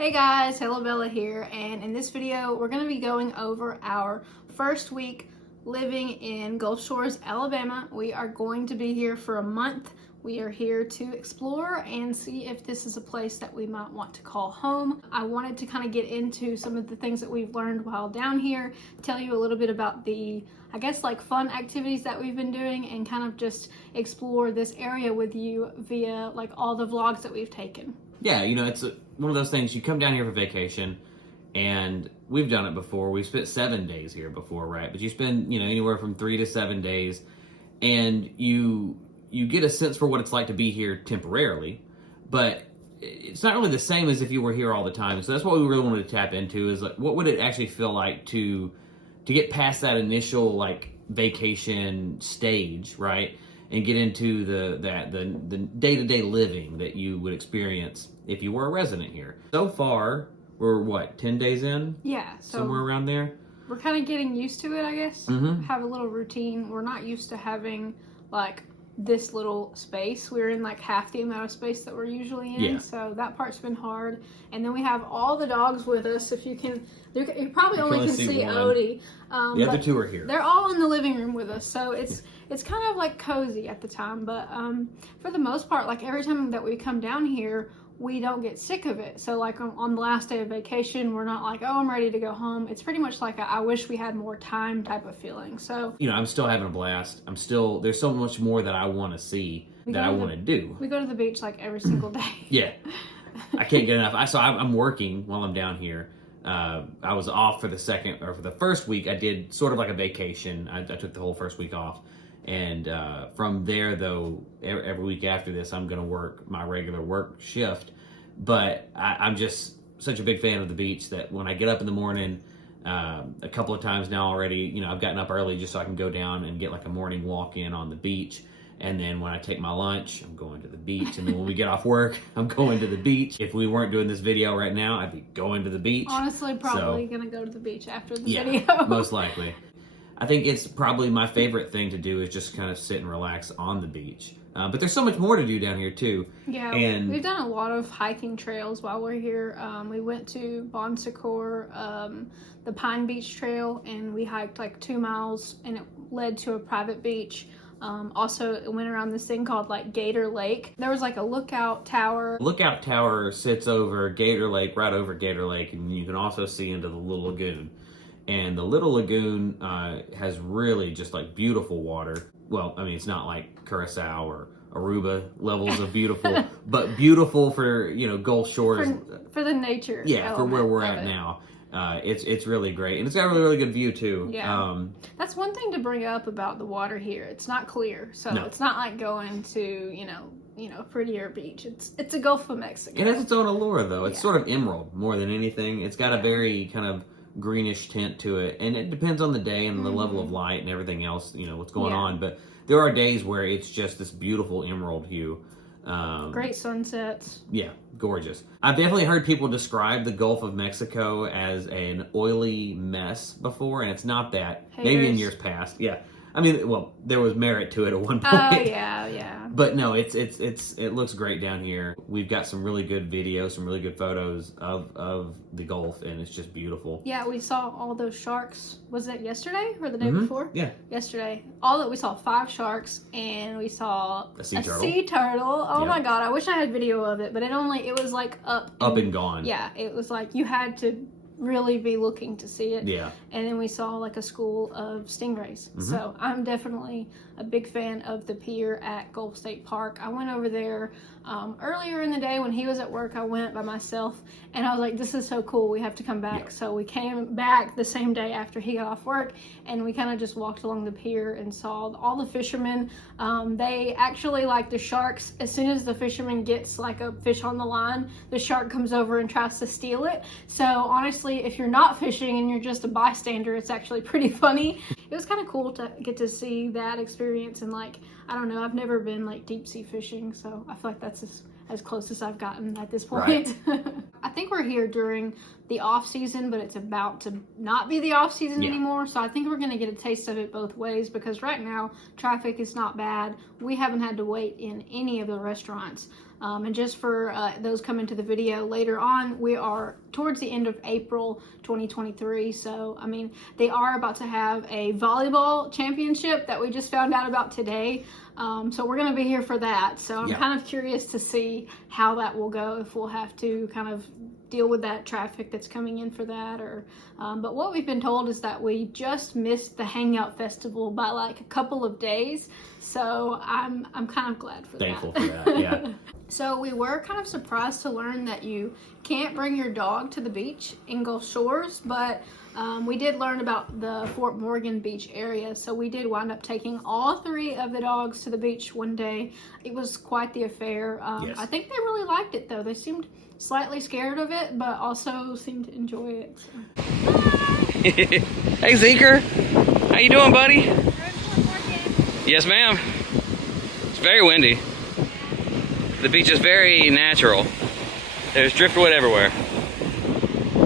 Hey guys, Hello Bella here, and in this video we're going to be going over our first week living in Gulf Shores, Alabama. We are going to be here for a month. We are here to explore and see if this is a place that we might want to call home. I wanted to kind of get into some of the things that we've learned while down here, tell you a little bit about the, I guess, like fun activities that we've been doing, and kind of just explore this area with you via like all the vlogs that we've taken. Yeah, you know, it's one of those things, you come down here for vacation, and we've done it before. We've spent 7 days here before, right? But you spend, anywhere from 3 to 7 days, and you get a sense for what it's like to be here temporarily, but it's not really the same as if you were here all the time. So that's what we really wanted to tap into, is like, what would it actually feel like to get past that initial like vacation stage, right? And get into the day-to-day living that you would experience if you were a resident here. So far, we're 10 days in? Yeah, so somewhere around there. We're kind of getting used to it, I guess. Mm-hmm. Have a little routine. We're not used to having like this little space. We're in like half the amount of space that we're usually in. Yeah. So that part's been hard. And then we have all the dogs with us. If you can, you probably only can see one. Odie. The other two are here. They're all in the living room with us. So it's kind of like cozy at the time. But for the most part, like every time that we come down here, we don't get sick of it. So like on the last day of vacation, we're not like, oh, I'm ready to go home. It's pretty much like I wish we had more time type of feeling. So, I'm still having a blast. There's so much more that I want to see, that I want to do. We go to the beach like every single day. Yeah. I can't get enough. I'm working while I'm down here. I was off for the first week. I did sort of like a vacation. I took the whole first week off. And from there, though, every week after this, I'm going to work my regular work shift. But I'm just such a big fan of the beach that when I get up in the morning, a couple of times now already, I've gotten up early just so I can go down and get like a morning walk in on the beach. And then when I take my lunch, I'm going to the beach. And then when we get off work, I'm going to the beach. If we weren't doing this video right now, I'd be going to the beach. Honestly, probably going to go to the beach after the video. Most likely. I think it's probably my favorite thing to do is just kind of sit and relax on the beach. But there's so much more to do down here too. Yeah, and we've done a lot of hiking trails while we're here. We went to Bon Secours, the Pine Beach Trail, and we hiked like 2 miles, and it led to a private beach. Also, it went around this thing called like Gator Lake. There was like a lookout tower. Lookout tower sits over Gator Lake, right over Gator Lake, and you can also see into the Little Lagoon. And the Little Lagoon has really just like beautiful water. Well, I mean, it's not like Curacao or Aruba levels of beautiful, but beautiful for, Gulf Shores. For the nature. Yeah, for where we're at now. It's really great. And it's got a really, really good view too. Yeah. That's one thing to bring up about the water here. It's not clear. So no. It's not like going to, a prettier beach. It's a Gulf of Mexico. It has its own allure though. It's sort of emerald more than anything. It's got a very kind of greenish tint to it, and it depends on the day and the level of light and everything else, what's going on, but there are days where it's just this beautiful emerald hue. Great sunsets. Yeah, gorgeous. I've definitely heard people describe the Gulf of Mexico as an oily mess before, and it's not that. Maybe in years past. Yeah. I mean, well, there was merit to it at one point. Oh, yeah. But no, it looks great down here. We've got some really good videos, some really good photos of the Gulf, and it's just beautiful. Yeah, we saw all those sharks. Was it yesterday or the day before? Yeah. Yesterday. We saw 5 sharks, and we saw a sea turtle. Oh my God, I wish I had video of it, but it was like up and gone. Yeah, it was like you had to really be looking to see it. Yeah. And then we saw like a school of stingrays. So I'm definitely a big fan of the pier at Gulf State Park. I went over there earlier in the day when he was at work. I went by myself, and I was like, this is so cool, we have to come back. Yeah. So we came back the same day after he got off work, and we kind of just walked along the pier and saw all the fishermen. They actually, like the sharks, as soon as the fisherman gets like a fish on the line, the shark comes over and tries to steal it. So honestly, if you're not fishing and you're just a bystander, it's actually pretty funny. It was kind of cool to get to see that experience, and like, I don't know, I've never been like deep sea fishing, so I feel like that's as close as I've gotten at this point. Right. I think we're here during the off season, but it's about to not be the off season anymore. So I think we're going to get a taste of it both ways, because right now traffic is not bad. We haven't had to wait in any of the restaurants. And just for those coming to the video later on, we are towards the end of April 2023. So, I mean, they are about to have a volleyball championship that we just found out about today. So we're going to be here for that. So I'm kind of curious to see how that will go, if we'll have to kind of deal with that traffic that's coming in for that, or but what we've been told is that we just missed the Hangout Festival by like a couple of days, so I'm kind of glad for Thankful that. for that, yeah. So we were kind of surprised to learn that you can't bring your dog to the beach in Gulf Shores, but we did learn about the Fort Morgan beach area, so we did wind up taking all 3 of the dogs to the beach one day. It was quite the affair. Yes. I think they really liked it though. They seemed slightly scared of it, but also seemed to enjoy it. So. Hey Zeker, how you doing, buddy? Yes, ma'am. It's very windy. The beach is very natural. There's driftwood everywhere,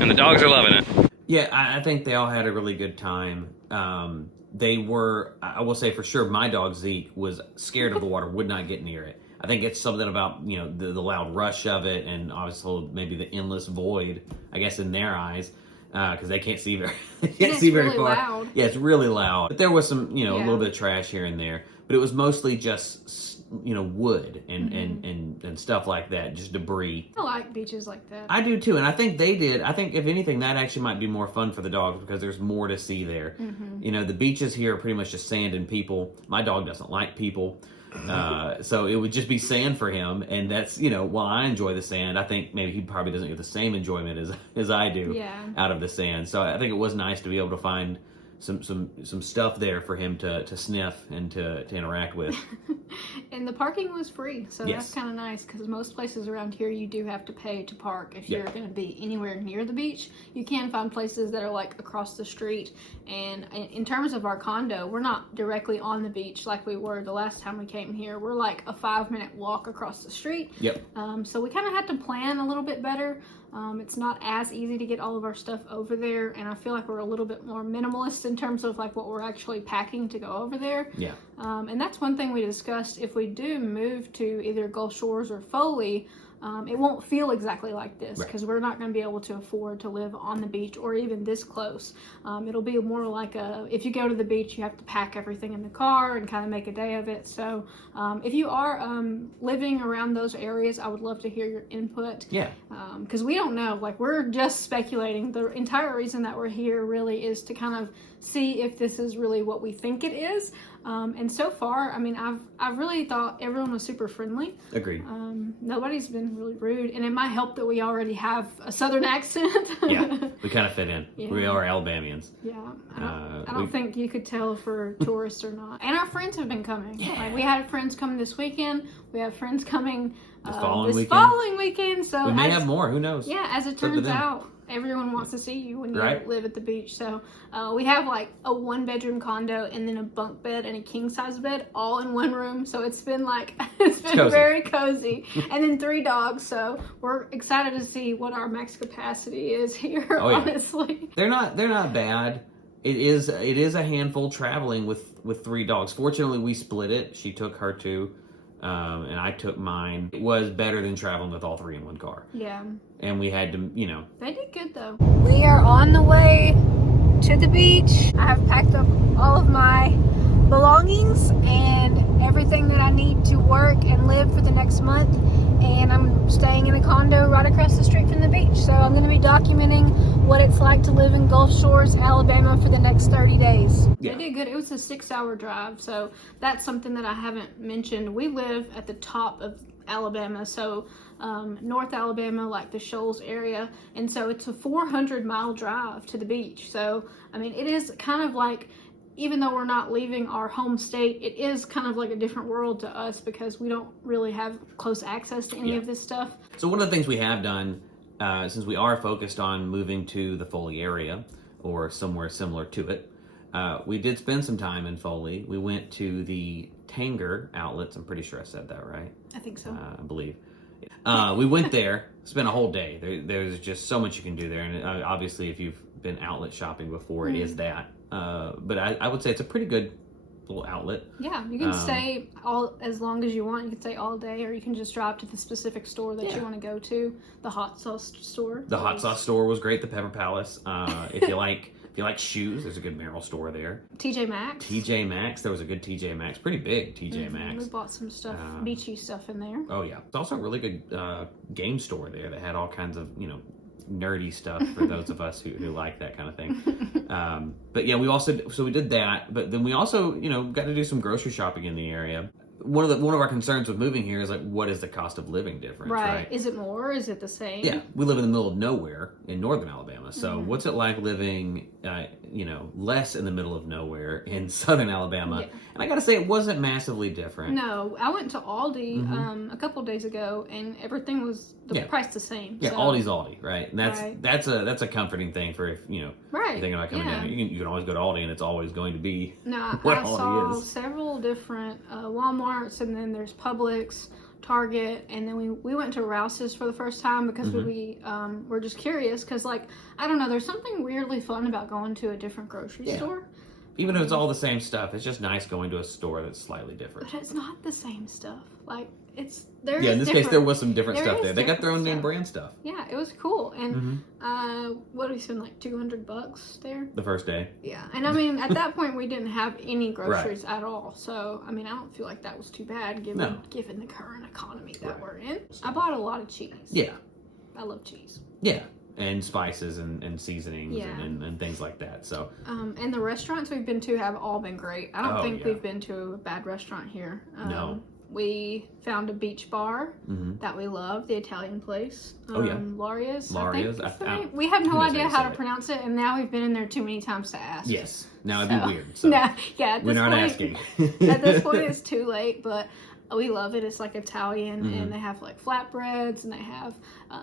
and the dogs are loving it. Yeah, I think they all had a really good time. They were, I will say for sure, my dog Zeke was scared of the water, would not get near it. I think it's something about, you know, the loud rush of it, and obviously maybe the endless void, I guess, in their eyes, because they can't see very, Really far. loud. Yeah, it's really loud. But there was some, you know, a Yeah. little bit of trash here and there, but it was mostly just, you know, wood and stuff like that, just debris. I like beaches like that. I do too, and I think they did. I think if anything, that actually might be more fun for the dogs because there's more to see there. You know, the beaches here are pretty much just sand and people. My dog doesn't like people. So it would just be sand for him, and that's, you know, while I enjoy the sand, I think maybe he probably doesn't get the same enjoyment as I do out of the sand. So I think it was nice to be able to find some stuff there for him to sniff and to interact with. And the parking was free, so that's kind of nice, because most places around here you do have to pay to park if you're going to be anywhere near the beach. You can find places that are like across the street, and in terms of our condo, we're not directly on the beach like we were the last time we came here. We're like a 5-minute walk across the street. So we kind of had to plan a little bit better. It's not as easy to get all of our stuff over there, and I feel like we're a little bit more minimalist in terms of like what we're actually packing to go over there. And that's one thing we discussed. If we do move to either Gulf Shores or Foley, it won't feel exactly like this, because we're not going to be able to afford to live on the beach or even this close. It'll be more like if you go to the beach, you have to pack everything in the car and kind of make a day of it. So if you are living around those areas, I would love to hear your input. Because we don't know, like, we're just speculating. The entire reason that we're here really is to kind of see if this is really what we think it is. And so far, I mean, I've really thought everyone was super friendly. Agreed. Nobody's been really rude, and it might help that we already have a southern accent. We kind of fit in. We are Alabamians. I don't think you could tell if we're tourists or not. And our friends have been coming. Like, we had friends coming this weekend. We have friends coming this following weekend. So we may have more. Who knows? Yeah, as it turns out, everyone wants to see you when you live at the beach. So we have like a 1-bedroom condo and then a bunk bed and a king size bed all in one room. So it's been like, it's been cozy. very cozy. And then 3 dogs. So we're excited to see what our max capacity is here, honestly. They're not bad. It is a handful traveling with 3 dogs. Fortunately, we split it. She took her 2. And I took mine. It was better than traveling with all 3 in one car. And we had to, you know. They did good though. We are on the way to the beach. I have packed up all of my belongings and everything that I need to work and live for the next month. And I'm staying in a condo right across the street from the beach. So I'm going to be documenting what it's like to live in Gulf Shores, Alabama for the next 30 days. They did good. It was a 6-hour drive. So that's something that I haven't mentioned. We live at the top of Alabama. So North Alabama, like the Shoals area. And so it's a 400-mile drive to the beach. So, I mean, it is kind of like, even though we're not leaving our home state, it is kind of like a different world to us because we don't really have close access to any of this stuff. So one of the things we have done, since we are focused on moving to the Foley area or somewhere similar to it, we did spend some time in Foley. We went to the Tanger outlets. I'm pretty sure I said that right. I think so. I believe. We went there, spent a whole day. There's just so much you can do there. And obviously, if you've been outlet shopping before, it is that. But I would say it's a pretty good little outlet. Yeah, you can stay all as long as you want. You can stay all day, or you can just drive to the specific store that you want to go to. The hot sauce store. The hot sauce store was great. The Pepper Palace. If you like shoes, there's a good Merrell store there. TJ Maxx. TJ Maxx. There was a good TJ Maxx. Pretty big TJ Maxx. We bought some stuff, beachy stuff in there. Oh yeah. It's also a really good game store there that had all kinds of nerdy stuff for those of us who like that kind of thing. But yeah, we did that, but then we also got to do some grocery shopping in the area. One of our concerns with moving here is like, what is the cost of living difference, right? Is it more? Is it the same? Yeah, we live in the middle of nowhere in northern Alabama. So what's it like living, less in the middle of nowhere in southern Alabama? Yeah. And I got to say, it wasn't massively different. No, I went to Aldi a couple days ago, and everything was the price the same. Yeah, so. Aldi's Aldi, right? And that's a comforting thing for if you're thinking about coming down. You can always go to Aldi, and it's always going to be what I Aldi saw is. Several different Walmarts, and then there's Publix, Target, and then we went to Rouse's for the first time because we were just curious because, like, I don't know, there's something weirdly fun about going to a different grocery store. Even if it's all the same stuff, it's just nice going to a store that's slightly different. But it's not the same stuff. Like, in this case, there was some different stuff there. They got their own name brand stuff. Yeah, it was cool. And what did we spend, like $200 there? The first day. Yeah, and I mean, at that point, we didn't have any groceries at all. So, I mean, I don't feel like that was too bad given the current economy that we're in. I bought a lot of cheese. Yeah. I love cheese. Yeah. And spices and seasonings and things like that. So and the restaurants we've been to have all been great. I don't think we've been to a bad restaurant here. No. We found a beach bar that we love, the Italian place. Laria's. We have no idea how to pronounce it, and now we've been in there too many times to ask. Yes. Now it'd be weird. So we're not asking. At this point, it's too late, but we love it. It's like Italian, and they have like flatbreads, and they have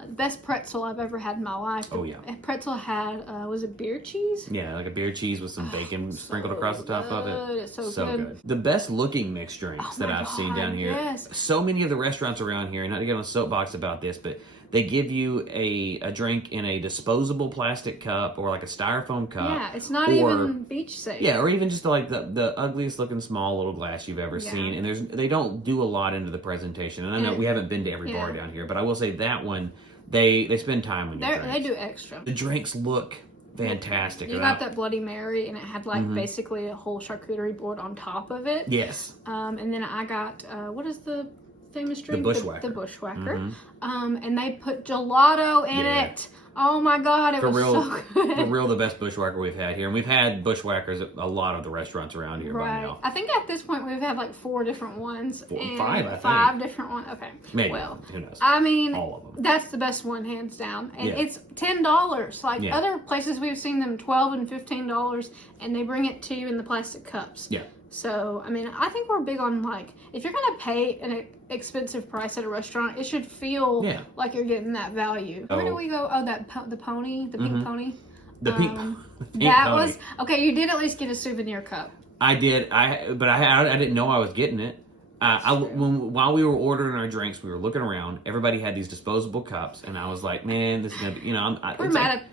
the best pretzel I've ever had in my life. Oh yeah. Pretzel had was it beer cheese? Yeah, like a beer cheese with some bacon sprinkled across the top of it. It's so good. The best looking mixed drinks that I've seen down here. Yes. So many of the restaurants around here, not to get on a soapbox about this, but they give you a drink in a disposable plastic cup or like a styrofoam cup. Yeah, it's not even beach safe. Yeah, or even just like the ugliest looking small little glass you've ever seen. And they don't do a lot into the presentation. And I know we haven't been to every bar down here, but I will say that one, they spend time on your drinks. They do extra. The drinks look fantastic. You got that Bloody Mary, and it had like basically a whole charcuterie board on top of it. Yes. And then I got what is the famous drink? The Bushwhacker. The Bushwhacker. And they put gelato in it. Oh my God, it was so good. For real, the best Bushwhacker we've had here. And we've had Bushwhackers at a lot of the restaurants around here by now. I think at this point we've had like 4 different ones. Five different ones. Okay. Maybe. Well, who knows? I mean, all of them. That's the best one, hands down. And it's $10. Like other places we've seen them $12 and $15, and they bring it to you in the plastic cups. Yeah. So, I mean, I think we're big on, like, if you're going to pay an expensive price at a restaurant, it should feel like you're getting that value. Where did we go? Oh, the pony, the pink pony. The pink pony. Was, okay, you did at least get a souvenir cup. I did, but I didn't know I was getting it. While we were ordering our drinks, we were looking around. Everybody had these disposable cups, and I was like, "Man, this is gonna be."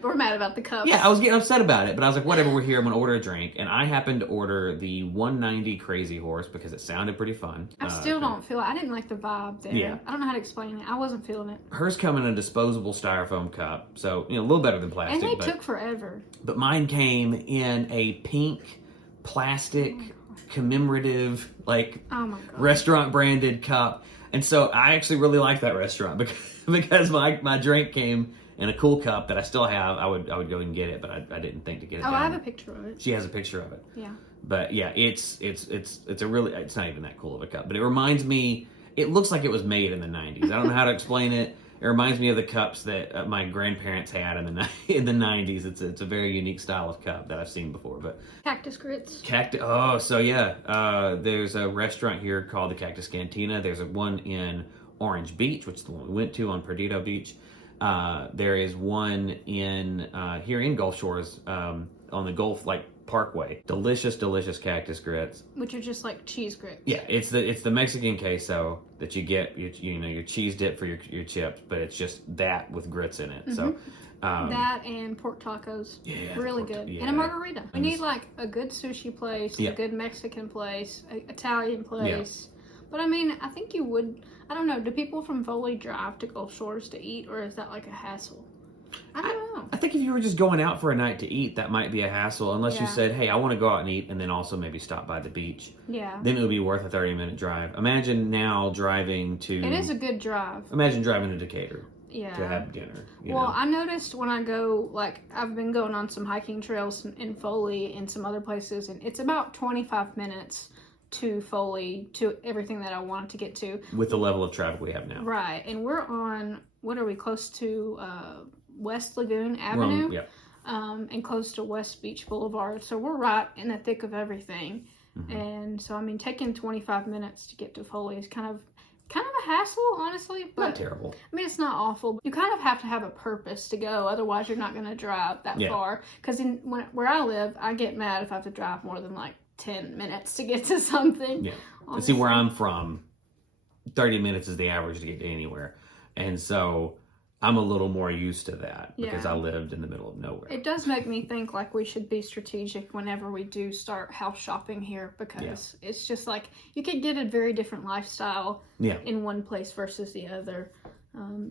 We're mad about the cups. Yeah, I was getting upset about it, but I was like, "Whatever, we're here. I'm gonna order a drink." And I happened to order the 190 Crazy Horse because it sounded pretty fun. I still don't feel it. I didn't like the vibe there. Yeah. I don't know how to explain it. I wasn't feeling it. Hers come in a disposable styrofoam cup, so a little better than plastic. And they took forever. But mine came in a pink plastic. Commemorative restaurant branded cup, and so I actually really like that restaurant because my drink came in a cool cup that I still have. I would go and get it, but I didn't think to get it. I have a picture of it. She has a picture of it. Yeah. But yeah, it's a really, it's not even that cool of a cup, but it reminds me. It looks like it was made in the 90s. I don't know how to explain it. It reminds me of the cups that my grandparents had in the 90s. It's a very unique style of cup that I've seen before. But Cactus grits. Oh, so yeah. There's a restaurant here called the Cactus Cantina. There's one in Orange Beach, which is the one we went to on Perdido Beach. There is one in here in Gulf Shores on the Gulf Parkway. Delicious cactus grits, which are just like cheese grits. Yeah, it's the Mexican queso that you get your cheese dip for your chips, but it's just that with grits in it. So That and pork tacos. Yeah, Really pork good. yeah. And a margarita. We need like a good sushi place, Yeah. a good Mexican place, a Italian place. But I mean, I think you would, I don't know, do people from Foley drive to Gulf Shores to eat, or is that like a hassle? I don't know. I think if you were just going out for a night to eat, that might be a hassle. Unless you said, hey, I want to go out and eat and then also maybe stop by the beach. Yeah. Then it would be worth a 30-minute drive. Imagine now driving to... It is a good drive. Imagine driving to Decatur Yeah. to have dinner. You Well, know? I noticed when I go, like, I've been going on some hiking trails in Foley and some other places, and it's about 25 minutes to Foley, to everything that I wanted to get to. With the level of traffic we have now. Right. And we're on, what are we, close to West Lagoon Avenue? Yeah. And close to West Beach Boulevard. So we're right in the thick of everything. Mm-hmm. And so, I mean, taking 25 minutes to get to Foley is kind of a hassle, honestly. But Not terrible. I mean, it's not awful. You kind of have to have a purpose to go. Otherwise, you're not going to drive that far. Because where I live, I get mad if I have to drive more than like 10 minutes to get to something. Yeah. Honestly. See, where I'm from, 30 minutes is the average to get to anywhere. And so I'm a little more used to that because I lived in the middle of nowhere. It does make me think like we should be strategic whenever we do start house shopping here, because it's just like you could get a very different lifestyle in one place versus the other,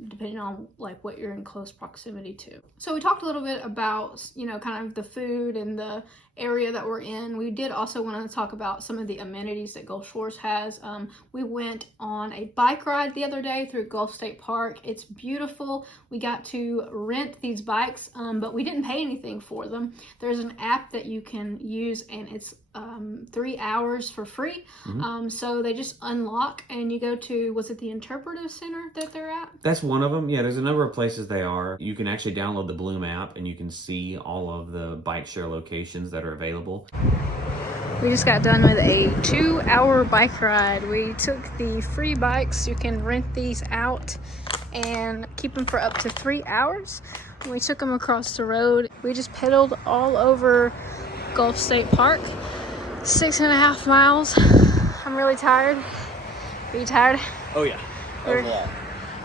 depending on like what you're in close proximity to. So we talked a little bit about, you know, kind of the food and the area that we're in. We did also want to talk about some of the amenities that Gulf Shores has. We went on a bike ride the other day through Gulf State Park. It's beautiful. We got to rent these bikes, but we didn't pay anything for them. There's an app that you can use, and it's 3 hours for free. So they just unlock, and you go to, was it the interpretive center that they're at? That's one of them. Yeah, there's a number of places they are. You can actually download the Bloom app, and you can see all of the bike share locations that are available. We just got done with a 2-hour bike ride. We took the free bikes. You can rent these out and keep them for up to 3 hours. We took them across the road. We just pedaled all over Gulf State Park. 6.5 miles. I'm really tired. Are you tired? Oh, yeah. That was a lot.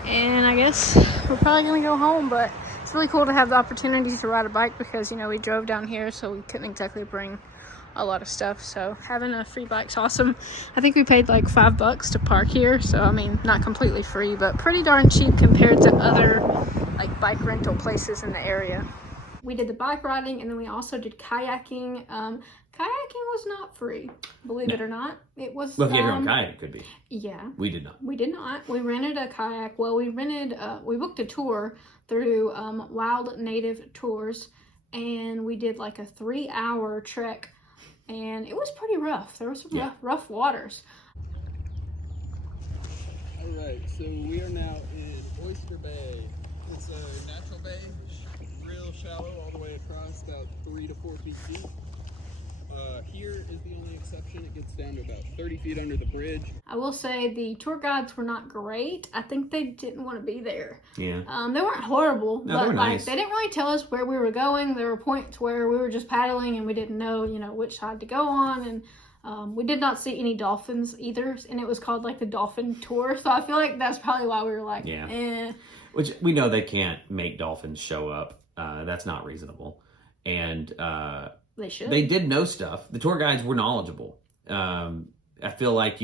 And I guess we're probably gonna go home, but it's really cool to have the opportunity to ride a bike because, you know, we drove down here, so we couldn't exactly bring a lot of stuff. So having a free bike's awesome. I think we paid like $5 to park here, so I mean, not completely free, but pretty darn cheap compared to other like bike rental places in the area. We did the bike riding, and then we also did kayaking. Kayaking was not free, believe it or not. It was. Well, if you have your own kayak, it could be. Yeah. We did not. We did not. We rented a kayak. Well, we booked a tour through Wild Native Tours, and we did like a 3-hour trek, and it was pretty rough. There was some rough waters. All right, so we are now in Oyster Bay. It's a natural bay, real shallow all the way across, about 3 to 4 feet deep. Here is the only exception. It gets down to about 30 feet under the bridge. I will say the tour guides were not great. I think they didn't want to be there. Yeah. They weren't horrible, No, but they were like nice. they didn't really tell us where we were going. There were points where we were just paddling and we didn't know, you know, which side to go on, and we did not see any dolphins either. And it was called like the dolphin tour, so I feel like that's probably why we were like, eh. Which we know they can't make dolphins show up. That's not reasonable. And They should. they did know stuff. The tour guides were knowledgeable. I feel like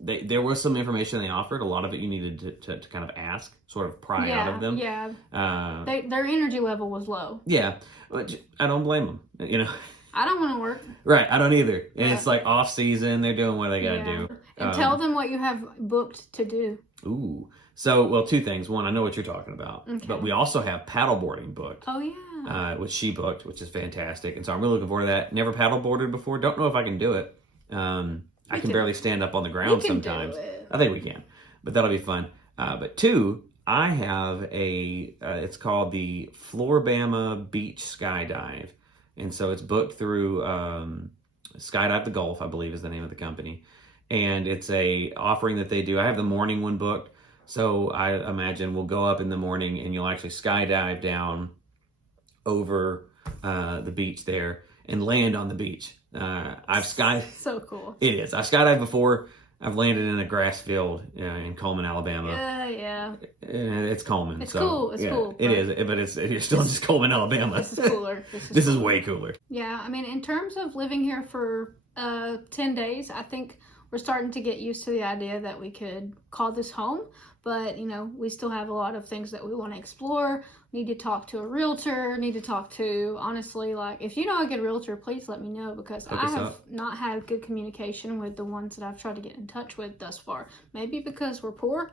there was some information they offered. A lot of it you needed to kind of ask, sort of pry out of them. Yeah. Their energy level was low. Yeah, which I don't blame them. You know. I don't want to work. Right, I don't either. And it's like off season. They're doing what they gotta do. And tell them what you have booked to do. Ooh. So, well, 2 things. One, I know what you're talking about. Okay. But we also have paddleboarding booked. Oh, yeah. Which she booked, which is fantastic. And so I'm really looking forward to that. Never paddleboarded before. Don't know if I can do it. I can barely stand up on the ground sometimes. I think we can. But that'll be fun. But 2, I have it's called the Floribama Beach Skydive. And so it's booked through Skydive the Gulf, I believe is the name of the company. And it's a offering that they do. I have the morning one booked. So I imagine we'll go up in the morning and you'll actually skydive down over the beach there and land on the beach. So cool. It is. I've skydived before. I've landed in a grass field in Coleman, Alabama. Yeah. It's Coleman. It's so, cool. It's cool. It is, but it's still just Coleman, Alabama. This is cooler. This is way cooler. Yeah, I mean, in terms of living here for 10 days, I think we're starting to get used to the idea that we could call this home. But, you know, we still have a lot of things that we want to explore. Need to talk to a realtor, need to talk to, honestly, like, if you know a good realtor, please let me know, because Hook I us have up. not had good communication with the ones that I've tried to get in touch with thus far. Maybe because we're poor,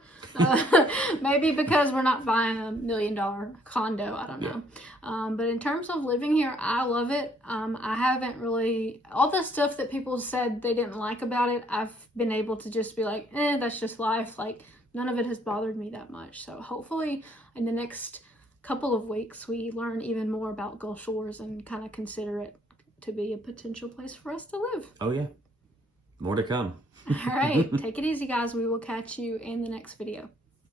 maybe because we're not buying $1 million condo, I don't know. But in terms of living here, I love it. I haven't really, all the stuff that people said they didn't like about it, I've been able to just be like, that's just life. Like, none of it has bothered me that much. So hopefully in the next couple of weeks, we learn even more about Gulf Shores and kind of consider it to be a potential place for us to live. Oh, yeah. More to come. All right. Take it easy, guys. We will catch you in the next video.